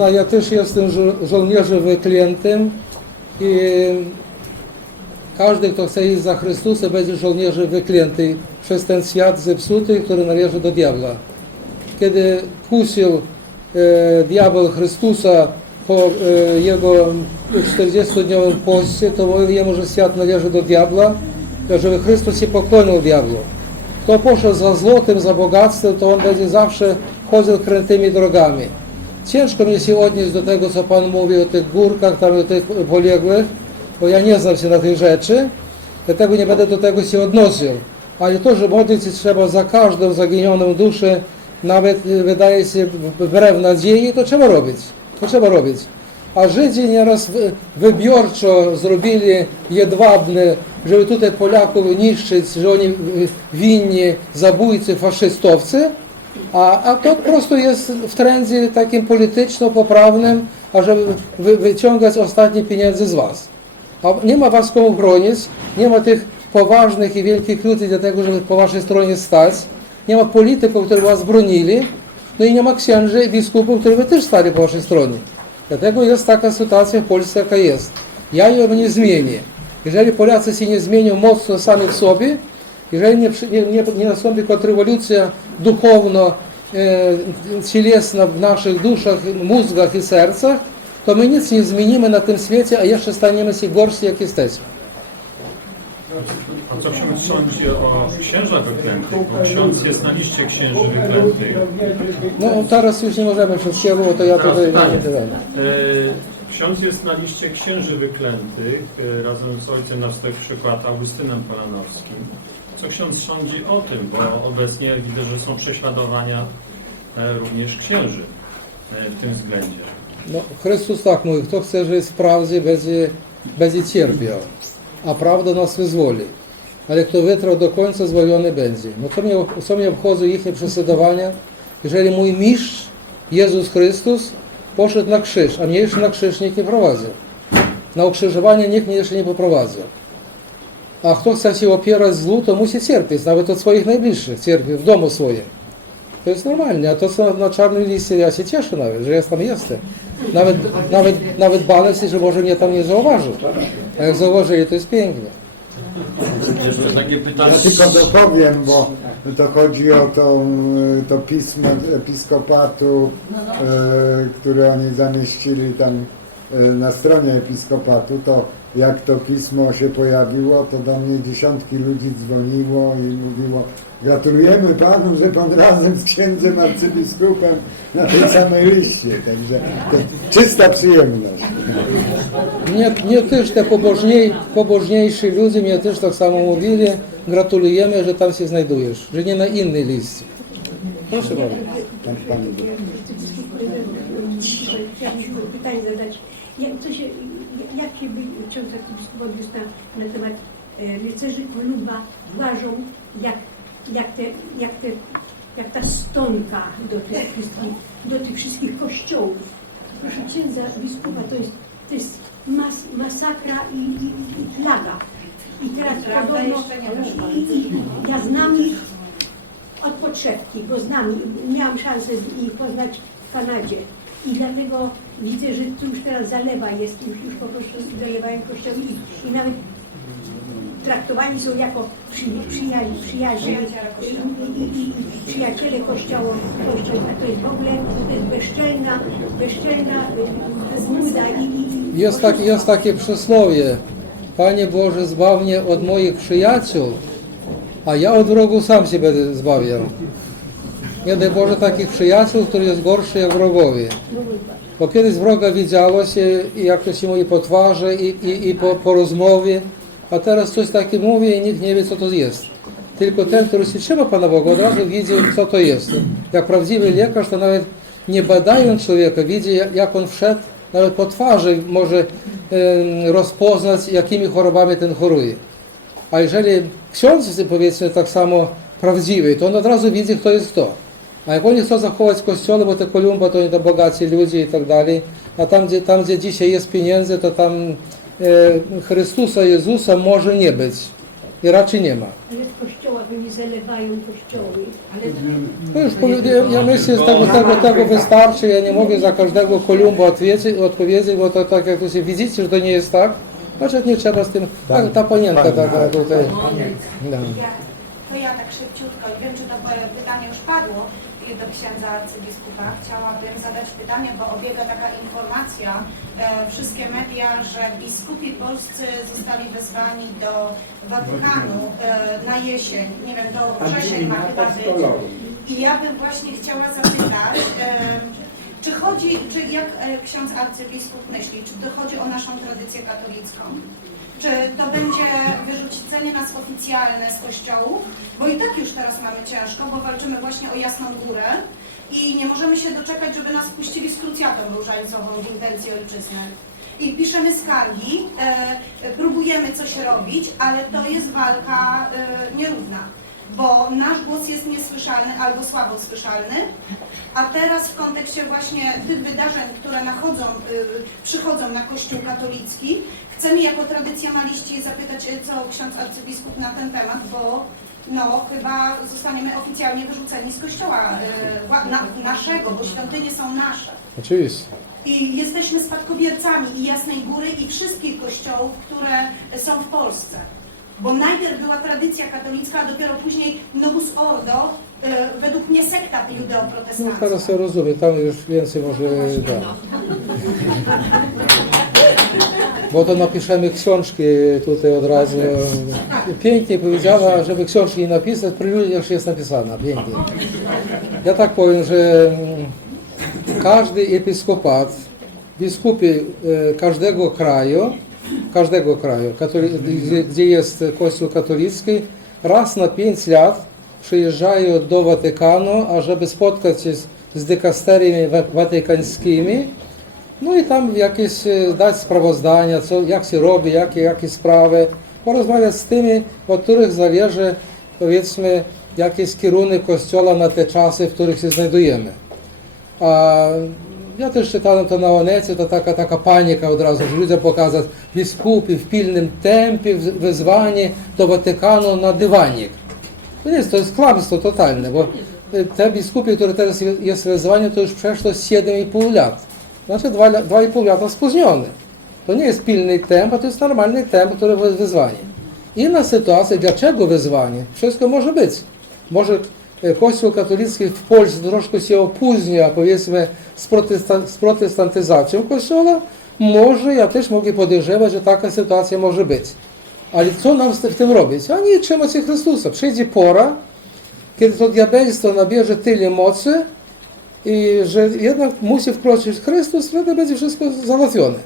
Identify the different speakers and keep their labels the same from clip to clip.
Speaker 1: Ja też jestem żo- żołnierzem wyklętym i każdy, kto chce iść za Chrystusem, będzie żołnierzem wyklęty przez ten świat zepsuty, który należy do diabła. Kiedy kusił e, diabeł Chrystusa po e, jego 40-dniowym poście, to mówił jemu, że świat należy do diabła, żeby Chrystus się pokłonił diabłu. Kto poszedł za złotem, za bogactwem, to on będzie zawsze chodził krętymi drogami. Ciężko mi się odnieść do tego, co Pan mówi o tych górkach, tam o tych poległych, bo ja nie znam się na tej rzeczy, dlatego nie będę do tego się odnosił. Ale to, że modlić się trzeba za każdą zaginioną duszę, nawet y, wydaje się wbrew nadziei, to trzeba robić. To trzeba robić. A Żydzi nieraz wy- wybiorczo zrobili jedwabne, żeby tutaj Polaków niszczyć, że oni winni zabójcy, faszystowcy, a, a to po prostu jest w trendzie takim polityczno-poprawnym, ażeby wy, wyciągać ostatnie pieniądze z was. A nie ma was komu bronić, nie ma tych poważnych i wielkich ludzi do tego, żeby po waszej stronie stać, nie ma polityków, którzy was bronili, no i nie ma księży i biskupów, którzy by też stali po waszej stronie. Dlatego jest taka sytuacja w Polsce, jaka jest. Ja ją nie zmienię. Jeżeli Polacy się nie zmienią mocno sami w sobie, jeżeli nie, nie, nie, nastąpi kontrrewolucja duchowno, e, cielesna w naszych duszach, mózgach i sercach, to my nic nie zmienimy na tym świecie, a jeszcze staniemy się gorsi, jak jesteśmy.
Speaker 2: A co ksiądz sądzi o księżach wyklętych? Bo ksiądz jest na liście księży wyklętych.
Speaker 1: No teraz już nie możemy wszystkiego, bo to ja
Speaker 2: Teraz
Speaker 1: tutaj nie będę.
Speaker 2: E, Ksiądz jest na liście księży wyklętych e, razem z ojcem na wstęp przykład Augustynem Palanowskim. Co ksiądz sądzi o tym? Bo obecnie widzę, że są prześladowania e, również księży e, w tym względzie.
Speaker 1: No, Chrystus tak mówi, kto chce żyć w prawdzie, będzie, będzie cierpiał, a prawda nas wyzwoli. Ale kto wytrwał do końca, zbawiony będzie. No co mnie, co mnie obchodzą ich prześladowania, jeżeli mój mistrz, Jezus Chrystus, poszedł na krzyż, a mnie jeszcze na krzyż nikt nie prowadził. Na ukrzyżowanie nikt mnie jeszcze nie poprowadził. A kto chce się opierać złu, to musi cierpieć, nawet od swoich najbliższych, cierpi w domu swoim. To jest normalnie, a to co na czarnym liście, ja się cieszę nawet, że ja tam jestem. Nawet, nawet, nawet się, że może mnie tam nie zauważył. A jak zauważyli, to jest pięknie.
Speaker 3: Jeszcze takie pytanie.
Speaker 4: Ja tylko dopowiem, bo to chodzi o to, to pismo episkopatu, e, które oni zamieścili tam e, na stronie episkopatu, to jak to pismo się pojawiło, to do mnie dziesiątki ludzi dzwoniło i mówiło gratulujemy panu, że pan razem z księdzem arcybiskupem na tej samej liście. Także to czysta przyjemność.
Speaker 1: Mnie, mnie też te pobożniej, pobożniejsi ludzie mnie też tak samo mówili, gratulujemy, że tam się znajdujesz, że nie na innej liście. Proszę bardzo.
Speaker 4: Pan, pan,
Speaker 5: Chciałam tylko pytanie zadać. Jak, co się, jak się by ksiądz arcybiskup odniósł na, na temat e, rycerzy Koluba włażą, jak, jak, te, jak, te, jak ta stonka do tych wszystkich, do tych wszystkich kościołów. Proszę księdza biskupa, to jest, to jest mas, masakra i, i, i plaga. I teraz podobno, i, i, ja znam ich od podszewki, bo znam, miałam szansę ich poznać w Kanadzie. I dlatego widzę, że tu już teraz zalewa jest, już, już po prostu zalewają kościoły i, i nawet traktowani są jako przy, przyja, przyjaźni i, i, i, i przyjaciele kościoła, kościoła. To jest w ogóle to jest bezczelna, bezczelna znuda i,
Speaker 1: Jest, tak, jest takie przysłowie. Panie Boże, zbaw mnie od moich przyjaciół, a ja od wrogów sam się będę zbawiał. Nie daj Boże takich przyjaciół, który jest gorszy jak wrogowie. Bo kiedyś wroga widziało się, jak to się mówi, po twarzy i, i, i po, po rozmowie, a teraz coś takie mówi i nikt nie wie, co to jest. Tylko ten, który się trzyma Pana Boga, od razu widzi, co to jest. Jak prawdziwy lekarz, to nawet nie badając człowieka, widzi, jak- on wszedł, nawet po twarzy może rozpoznać, jakimi chorobami ten choruje. A jeżeli ksiądz powiedzmy tak samo prawdziwy, to on od razu widzi, kto jest kto. A jak oni chcą zachować kościoły, bo te kolumba to nie to bogaci ludzie i tak dalej, a tam gdzie, tam, gdzie dzisiaj jest pieniędzy, to tam e, Chrystusa, Jezusa może nie być. I raczej nie ma.
Speaker 5: ale w kościołach oni zalewają kościoły. Ale to
Speaker 1: No już ja, ja myślę, że tego, tego, tego wystarczy. Ja nie mogę za każdego kolumba odpowiedzieć, odpowiedzieć, bo to tak jak tu się widzicie, że to nie jest tak. Znaczy nie trzeba z tym, ta, ta panienka taka tutaj. No.
Speaker 6: To ja tak szybciutko, nie wiem czy to pytanie już padło do księdza arcybiskupa. Chciałabym zadać pytanie, bo obiega taka informacja, e, wszystkie media, że biskupi polscy zostali wezwani do Watykanu e, na jesień, nie wiem, do wrzesień ma chyba być. I ja bym właśnie chciała zapytać, em, czy chodzi, czy jak e, ksiądz arcybiskup myśli, czy to chodzi o naszą tradycję katolicką? Czy to będzie wyrzucenie nas oficjalne z kościołów? Bo i tak już teraz mamy ciężko, bo walczymy właśnie o Jasną Górę i nie możemy się doczekać, żeby nas puścili z krucjatą różańcową w intencji ojczyzny. I piszemy skargi, e, próbujemy coś robić, ale to jest walka e, nierówna bo nasz głos jest niesłyszalny albo słabo słyszalny, a teraz w kontekście właśnie tych wydarzeń, które nachodzą, y, przychodzą na Kościół katolicki, chcemy jako tradycjonaliści zapytać, y, co ksiądz arcybiskup na ten temat, bo no, chyba zostaniemy oficjalnie wyrzuceni z kościoła y, na, naszego, bo świątynie są nasze.
Speaker 1: Oczywiście.
Speaker 6: I jesteśmy spadkobiercami i Jasnej Góry i wszystkich kościołów, które są w Polsce. Bo najpierw była tradycja katolicka, a dopiero później Novus Ordo, y, według mnie sekta
Speaker 1: No
Speaker 6: judeoprotestancka.
Speaker 1: teraz ja rozumiem, tam już więcej może da. Bo to napiszemy książki tutaj od razu. Pięknie powiedziała, żeby książki nie napisać, preludia już jest napisana, pięknie. Ja tak powiem, że mm, każdy episkopat, biskupi e, każdego kraju, każdego kraju, gdzie, jest kościół katolicki, raz na pięć lat przyjeżdżają do Watykanu, ażeby spotkać się z, dykasteriami watykańskimi, no i tam jakieś e, dać sprawozdania, co, jak się robi, jakie, jakie sprawy, porozmawiać z tymi, od których zależy, powiedzmy, jaki jest kierunek Kościoła na te czasy, w których się znajdujemy. A ja też czytałem to na Onecie, to taka, taka panika od razu, że ludziom pokazać biskupi w pilnym tempie, wz- wezwanie do Watykanu na dywanik. To nie jest, to jest kłamstwo totalne, bo y, te biskupi, które teraz je- jest wezwanie, to już przeszło 7,5 lat. Znaczy 2, 2,5 lata spóźnione. To nie jest pilny temp, a to jest normalny temp, który jest wyzwanie. Inna sytuacja, dlaczego wyzwanie? Wszystko może być. Może e, Kościół katolicki w Polsce troszkę się opóźnia, powiedzmy, z, protesta- z protestantyzacją Kościoła. Może, ja też mogę podejrzewać, że taka sytuacja może być. Ale co nam w tym robić? A nie trzymać się Chrystusa. Przyjdzie pora, kiedy to diabelstwo nabierze tyle mocy, i że jednak musi wkroczyć Chrystus, wtedy będzie wszystko załatwione.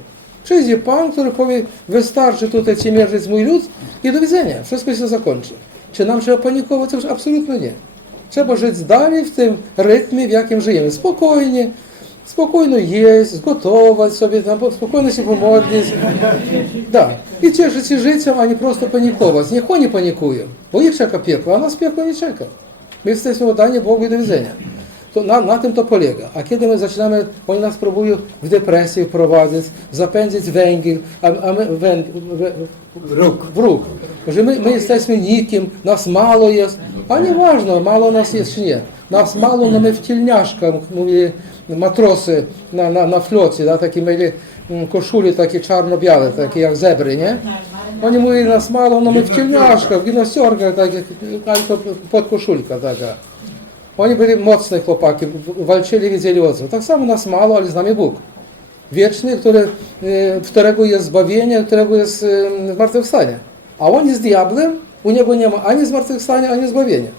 Speaker 1: Przyjdzie Pan, który powie, wystarczy tutaj Ci mierzyć mój lud i do widzenia, wszystko się zakończy. Czy nam trzeba panikować? Absolutnie nie. Trzeba żyć dalej w tym rytmie, w jakim żyjemy. Spokojnie, spokojno jeść, zgotować sobie, tam, spokojno się pomodlić. Da. I cieszyć się życiem, a nie prosto panikować. Niech oni panikują, bo ich czeka piekło, a nas piekło nie czeka. My jesteśmy oddani Bogu i do widzenia. To na, na tym to polega. A kiedy my zaczynamy, oni nas próbują w depresję wprowadzić, zapędzić węgiel, a, a my węg, w,
Speaker 4: Wróg.
Speaker 1: wróg. Że my, my jesteśmy nikim, nas mało jest. A nieważne, mało nas jest czy nie. Nas mało, no my w cielniaszkach, mówili matrosy na, na, na flocie, da, takie mieli mm, koszuli takie czarno-białe, takie jak zebry, nie? Oni mówili, nas mało, no my w cielniaszkach, w gimnastiorkach, takich, ale to podkoszulka taka. Oni byli mocne chłopaki, walczyli, wiedzieli o co. Tak samo nas mało, ale z nami Bóg. Wieczny, który, w którego jest zbawienie, w którego jest e, zmartwychwstanie. A oni z diablem, u niego nie ma ani zmartwychwstania, ani zbawienia.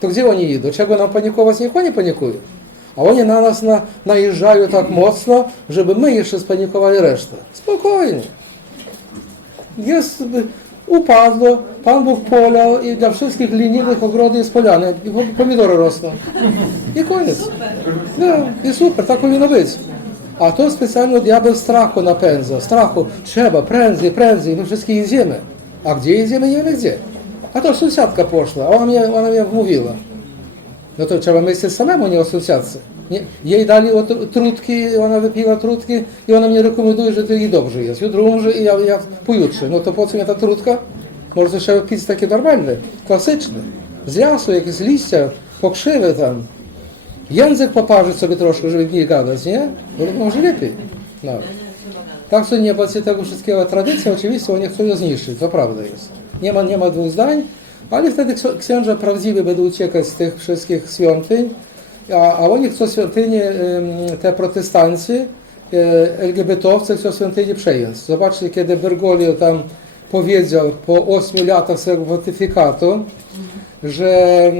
Speaker 1: To gdzie oni idą? Czego nam panikować? Niech oni panikują. A oni na nas na, najeżdżają tak mocno, żeby my jeszcze spanikowali resztę. Spokojnie. Jest, y, i dla wszystkich leniwych ogrody jest poliane i pom- pomidory rosną. I koniec. No, i super, tak powinno być. A to specjalnie diabeł strachu napędza. Strachu, trzeba, prędzej, prędzej, my wszystkie jedziemy. A gdzie jedziemy, nie wiemy gdzie. A to sąsiadka poszła, ona mnie, ona mnie wmówiła. No to trzeba myśleć samemu, nie o sąsiadce. Nie, jej dali od, trutki, ona wypiła trutki i ona mnie rekomenduje, że to jej dobrze jest. Jutro umrze i ja, ja pojutrze. No to po co mi ta trutka? Może trzeba pić takie normalne, klasyczne. z lasu, jakieś liścia, pokrzywe tam. Język poparzyć sobie troszkę, żeby mniej gadać, nie? Może lepiej. No. Tak, co nie będzie tego wszystkiego tradycja, oczywiście oni chcą ją zniszczyć, to prawda jest. Nie ma, nie ma dwóch zdań, ale wtedy ks- księża prawdziwi będą uciekać z tych wszystkich świątyń, a, a oni chcą świątynie, em, te protestanci, e, LGBT-owcy chcą świątynię przejąć. Zobaczcie, kiedy Bergoglio tam powiedział po 8 latach swojego pontyfikatu, że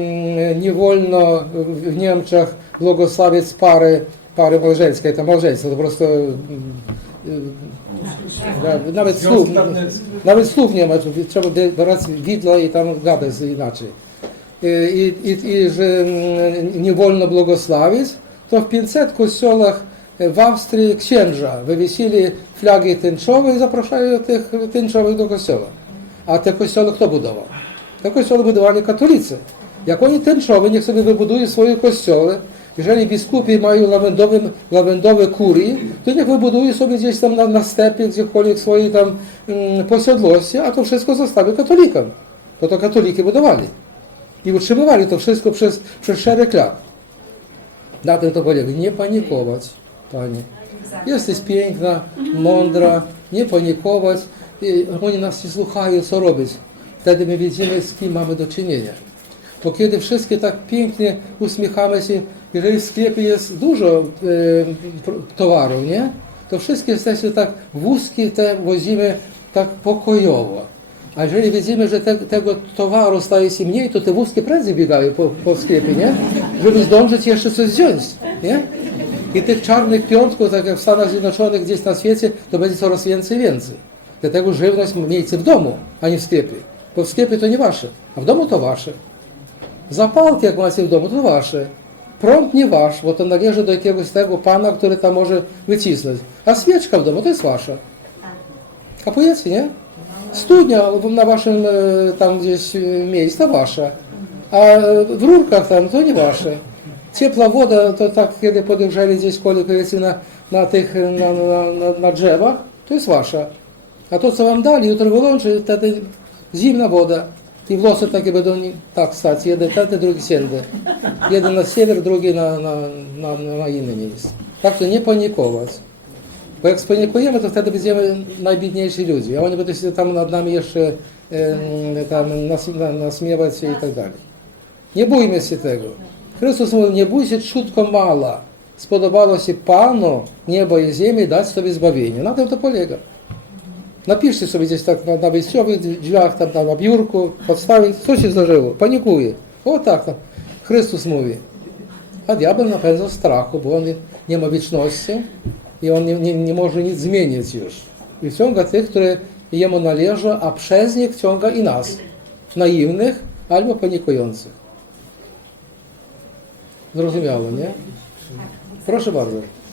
Speaker 1: nie wolno w Niemczech błogosławić pary, pary małżeńskie, to małżeństwo, to po prostu nawet słów, nawet słów nie ma, trzeba brać widła i tam gadać inaczej. I, i, i że mm, nie wolno błogosławić, to w 500 kościołach w Austrii księża wywiesili flagi tęczowe i zapraszają tych tęczowych do kościoła. A te kościoły kto budował? Te kościoły budowali katolicy. Jak oni tęczowe, niech sobie wybudują swoje kościoły. Jeżeli biskupi mają lawendowe, lawendowe kurii, to niech wybudują sobie gdzieś tam na, na stepie, gdziekolwiek swoje tam mm, posiadłości, a to wszystko zostawią katolikom. Bo to katoliki budowali. I utrzymywali to wszystko przez, przez szereg lat. Na tym to polega. Nie panikować, Pani. Jesteś piękna, mądra, nie panikować. I oni nas nie słuchają, co robić. Wtedy my widzimy, z kim mamy do czynienia. Bo kiedy wszystkie tak pięknie uśmiechamy się, jeżeli w sklepie jest dużo e, towaru, nie? To wszystkie jesteśmy tak, wózki te wozimy tak pokojowo. A jeżeli widzimy, że te, tego towaru staje się mniej, to te wózki prędzej biegają po, po sklepie, nie? Żeby zdążyć jeszcze coś wziąć, nie? I tych czarnych piątków, tak jak w Stanach Zjednoczonych, gdzieś na świecie, to będzie coraz więcej więcej. Dlatego żywność miejcie w domu, a nie w sklepie. Bo w sklepie to nie wasze, a w domu to wasze. Zapałki, jak macie w domu, to wasze. Prąd nie wasz, bo to należy do jakiegoś tego pana, który tam może wycisnąć. A świeczka w domu to jest wasza. Kapujecie, nie? Studnia na waszym e, tam gdzieś e, miejscu to wasza. A w rurkach tam to nie wasze. Ciepła woda, to tak kiedy podejrzeli gdzieś kolej na, na tych, na, na, na, na drzewach, to jest wasza. A to, co wam dali, jutro wyłączy, wtedy zimna woda. I włosy takie będą nie- tak stać. Jeden tędy, drugi siędy. Jeden na siewer, drugi na, na, na, na inne miejsce. Tak to nie panikować. Bo jak spanikujemy, to wtedy będziemy najbiedniejsi ludzie, a oni będą się tam nad nami jeszcze tam nas, na, nasmiewać i tak dalej. Nie bójmy się tego. Chrystus mówił, nie bój się czutko mala. Spodobało się Panu niebo i ziemi dać sobie zbawienie. Na tym to polega. Napiszcie sobie gdzieś tak na, na wejściowych drzwiach, tam na, biurku, podstawić, co się zdarzyło. Panikuje. O tak, tak. Chrystus mówi. A diabeł napędza strachu, bo on nie ma wieczności i on nie, nie, nie może nic zmienić już. I wciąga tych, które jemu należą, a przez nich wciąga i nas. Naiwnych albo panikujących. Zrozumiało, nie? Proszę bardzo.